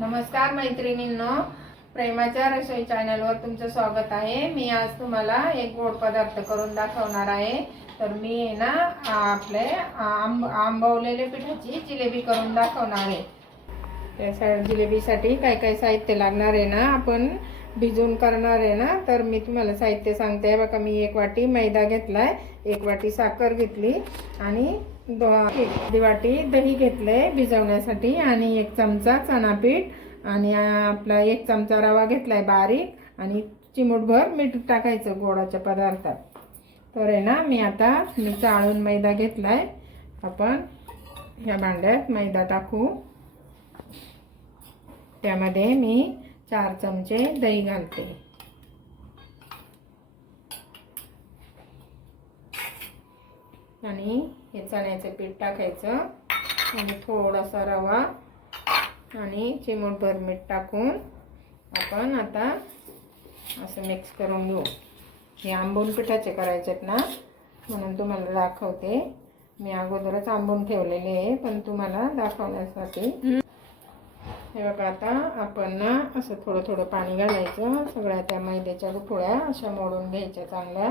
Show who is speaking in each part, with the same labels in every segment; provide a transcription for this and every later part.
Speaker 1: नमस्कार मैत्रिणींनो. प्रेमाच्या रसोई चॅनलवर तुमचं स्वागत आहे. मी आज तुम्हाला एक गोड पदार्थ करून दाखवणार आहे. तर मी आहे ना आपले आंब आंबवलेले पिठाची जिलेबी करून दाखवणार आहे. त्या जिलेबीसाठी काय काय साहित्य लागणार आहे ना आपण भिजून करणार आहे ना तर मी तुम्हाला साहित्य सांगते. बघा मी एक वाटी मैदा घेतलाय एक वाटी साखर घेतली आणि एक वाटी दही घेतलंय भिजवण्यासाठी आणि एक चमचा चणापीठ आणि आपला एक चमचा रवा घेतलाय बारीक आणि चिमूटभर मीठ टाकायचं गोडाच्या पदार्थात. तर आहे ना मी आता मी चाळून मैदा घेतलाय. आपण ह्या भांड्यात मैदा टाकू. त्यामध्ये मी चार चमचे दही घालते. आणि हे चण्याचं पीठ टाकायचं. आणि थोडासा रवा आणि चिमूटभर मीठ टाकून आपण आता असं मिक्स करून घेऊ. हे आंबून पिठाचे करायचे ना म्हणून तुम्हाला दाखवते. मी अगोदरच आंबून ठेवलेले आहे पण तुम्हाला दाखवण्यासाठी. हे बघा आता आपण ना असं थोडं थोडं पाणी घालायचं. सगळ्या त्या मैद्याच्या गुठळ्या अशा मोडून घ्यायच्या चांगल्या.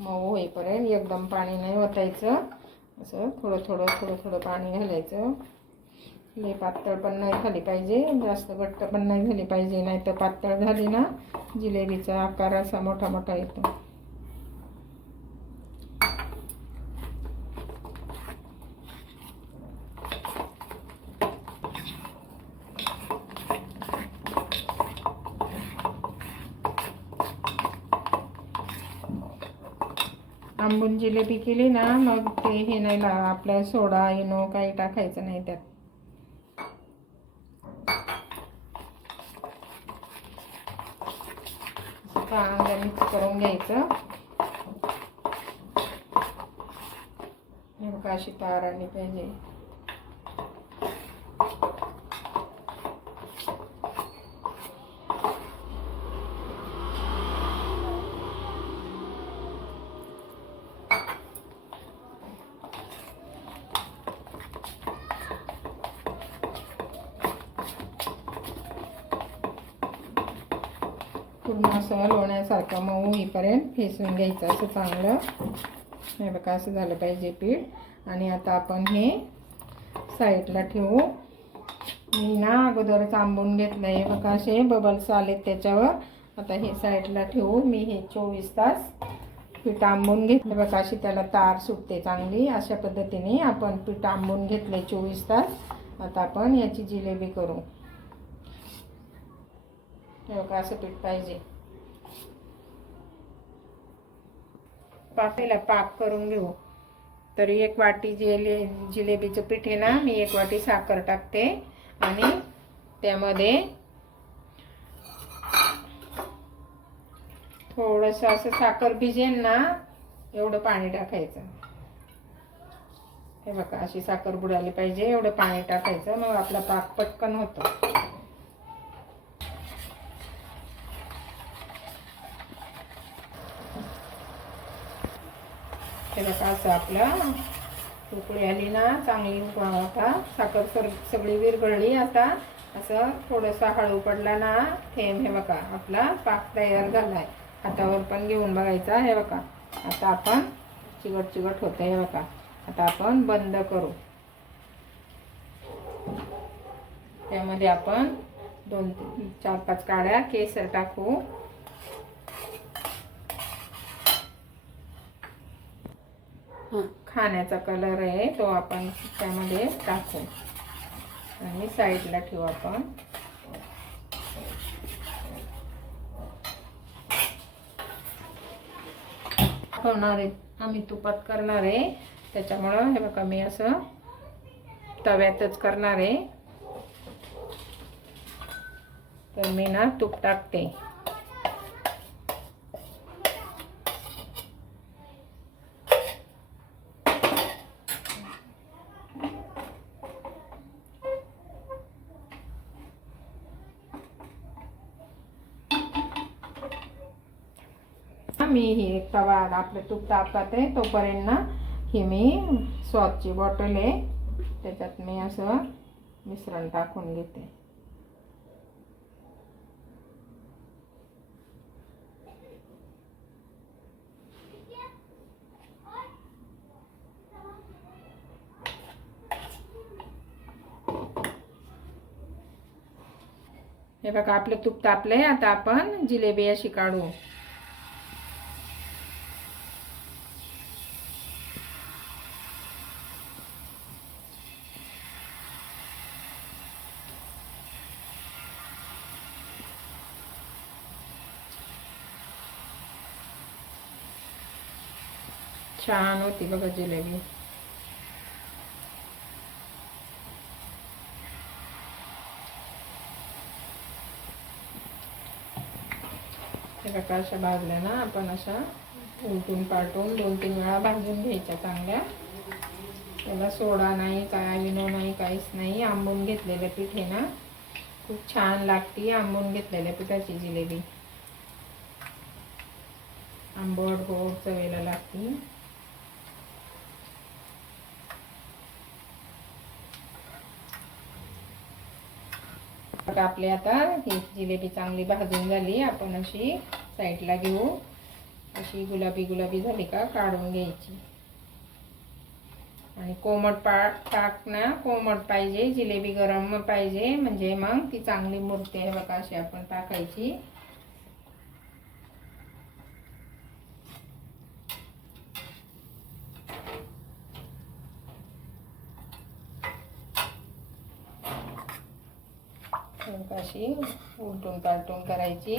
Speaker 1: मऊ होईपर्यंत एकदम पाणी नाही ओतायचं. असं थोडं थोडं थोडं थोडं पाणी घालायचं. हे पातळ पण नाही झाली पाहिजे. जास्त घट्ट पण नाही झाली पाहिजे नाही तर पातळ झाली ना जिलेबीचा आकार असा मोठा मोठा येतो. आंबून जिलेबी केली ना मग ते हे नाही ला आपलं सोडा इनो काही टाकायचं नाही त्यात. कांदा मिक्स करून घ्यायचं. हे अशी तार आली पाहिजे पूर्ण असं लोण्यासारखं मऊ होईपर्यंत फेसून घ्यायचं असं चांगलं. हे बघा असं झालं पाहिजे पीठ. आणि आता आपण हे साईडला ठेवू. मी ना अगोदरच आंबून घेतलं आहे बघा असे बबल्स आलेत त्याच्यावर. आता हे साईडला ठेवू. मी हे चोवीस तास पीठ आंबून घेतलं बघा अशी त्याला तार सुटते चांगली. अशा पद्धतीने आपण पीठ आंबून घेतले चोवीस तास. आता आपण याची जिलेबी करू. हे असं पीठ पाहिजे. पाकेला पाक करून घेऊ. तर एक वाटी जिले जिलेबीचं पीठ आहे ना मी एक वाटी साखर टाकते. आणि त्यामध्ये थोडंसं असं साखर भिजेल ना एवढं पाणी टाकायचं. हे बघा अशी साखर बुडाली पाहिजे एवढं पाणी टाकायचं मग आपला पाक पटकन होतो. हे बघा असं आपलं. उकळी आली ना चांगली आता साखर सर सगळी विरघळली आता. असं थोडंसं हळू पडला ना थेंब हे बघा आपला पाक तयार झाला आहे हातावर पण घेऊन बघायचा हे बघा. आता आपण चिकट चिकट होतं हे बघा. आता आपण बंद करू. त्यामध्ये आपण दोन चार पाच काड्या केसर टाकू. खाण्याचा कलर आहे तो आपण त्यामध्ये टाकू. आणि साईडला ठेवू आपण. दाखवणार आहे. आम्ही तुपात करणार आहे. त्याच्यामुळं हे बघा मी असं तव्यातच करणार आहे. तर मी ना तूप टाकते. मी ही एक तवा आपले तूप तापत आहे तोपर्यंत ना ही मी सॉसची बॉटल आहे त्याच्यात मी असं मिश्रण टाकून घेते. हे बघा आपलं तूप तापले आता आपण जिलेबी अशी काढू. छान होती बघा जिलेबी. अशा भाजल्या ना आपण अशा उलटून पालटून दोन तीन वेळा भाजून घ्यायच्या चांगल्या. त्याला सोडा नाही काय विनो नाही काहीच नाही आंबून घेतलेलं पीठ आहे ना. खूप छान लागते आंबून घेतलेल्या पिठाची जिलेबी. आंबट गोड चवेला लागते. तर आपले आता ही जिलेबी चांगली भाजून झाली. आपण अशी साईडला घेऊ. अशी गुलाबी गुलाबी झाली का काढून घ्यायची. आणि कोमट पा टाक ना कोमट पाहिजे जिलेबी गरम पाहिजे. म्हणजे मग ती चांगली मूर्ती आहे बघा अशी आपण टाकायची मग अशी उलटून पालटून करायची.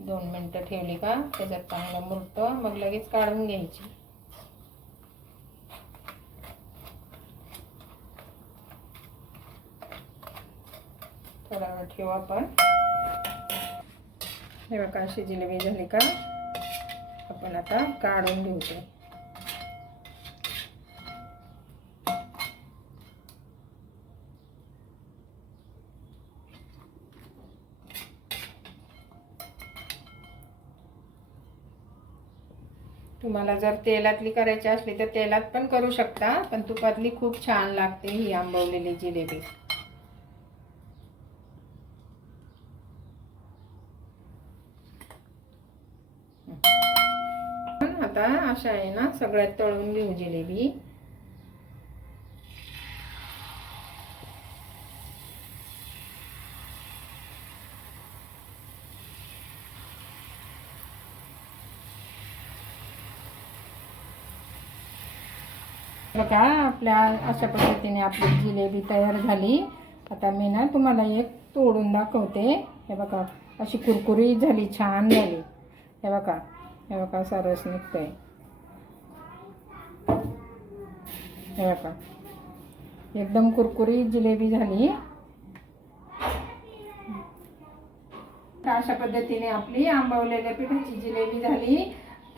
Speaker 1: दोन मिनटं ठेवली का? त्याच्यात चांगलं मुरतं मग लगेच काढून घ्यायची. थोडा वेळ ठेवू आपण. हे बघा अशी जिलेबी झाली का? आपण आता काढून घेऊ तुम्हाला जर तेलातली करायची असली तर तेलात पण करू शकता पण तुपातली खूप छान लागते ही आंबवलेली जिलेबी. पण आता अशा आहे ना सगळ्यात तळून घेऊ जिलेबी. बघा आपल्या अशा पद्धतीने आपली जिलेबी तयार झाली. आता मी ना तुम्हाला एक तोडून दाखवते. हे बघा अशी कुरकुरीत झाली छान झाली. हे बघा हे बघा सरस निघतंय. हे बघा एकदम कुरकुरीत जिलेबी झाली. अशा पद्धतीने आपली आंबवलेल्या पिठाची जिलेबी झाली.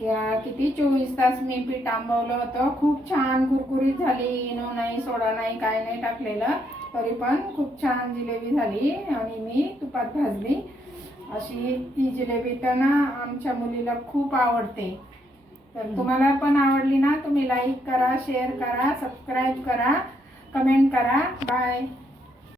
Speaker 1: किती चोवीस तास मी पीठ आंबवलं होतं. खूप छान कुरकुरीत झाली. इनो नाही सोडा नाही काय नाही टाकलेलं. तरी पण खूप छान जिलेबी झाली आणि मी तुपात भाजली. अशी ती जिलेबी तर ना आमच्या मुलीला खूप आवडते. तर तुम्हाला पण आवडली ना तुम्ही लाईक करा शेअर करा सबस्क्राईब करा कमेंट करा. बाय